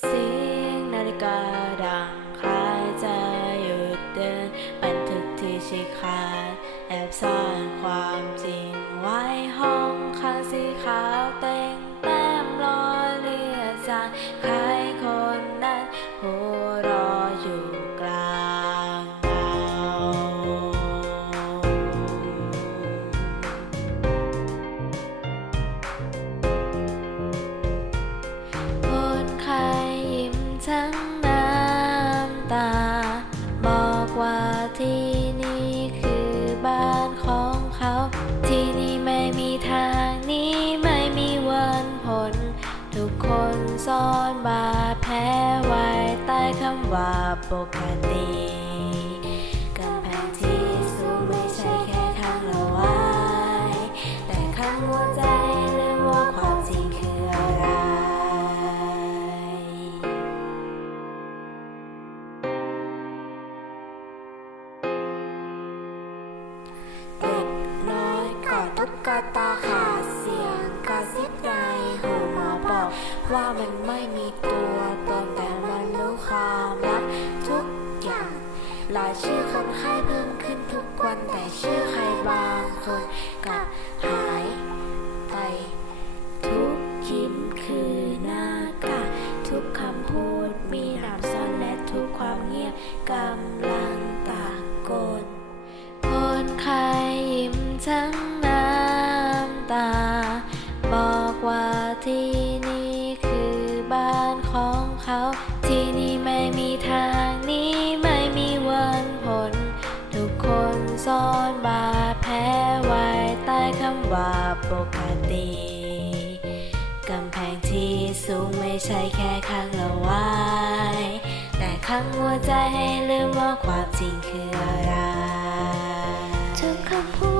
เสียงนาฬิกาดังคล้ายจะหยุดเดินบันทึกที่ฉีกขาดแอบซ่อนความจริงไว้ห้องข้างสีขาวเต็งแต้มรอยเลียจางใครคนนั้น นซ่อนบาดแผลไว้ใต้คำว่าปกติกำแพงที่สูงไม่ใช่แค่ข้างละไว้แต่ข้างหัวใจลืมว่าความจริงคืออะไร เด็กน้อยกอดตุ๊กตาขาด ว่ามันไม่มีตัวตนแต่มันรู้ความลับทุกอย่างรายชื่อคนไข้เพิ่มขึ้นทุกวันแต่ชื่อใครบางคนกลับหายไปทุกยิ้มคือหน้ากากทุกคำพูดมีน้ำซ่อนและทุกความเงียบกำลังตะโกนคนไข้ยิ้มทั้งน้ำตา บอกว่าที่นี่ เขา ที่นี่ไม่มีทางนี้ไม่มีวันพ้นทุกคนซ่อนบาดแผลไว้ใต้คำว่าปกติกำแพงที่สูงไม่ใช่แค่ข้างละไว้แต่ข้างหัวใจให้ลืมว่าความจริงคืออะไรจบคำพูด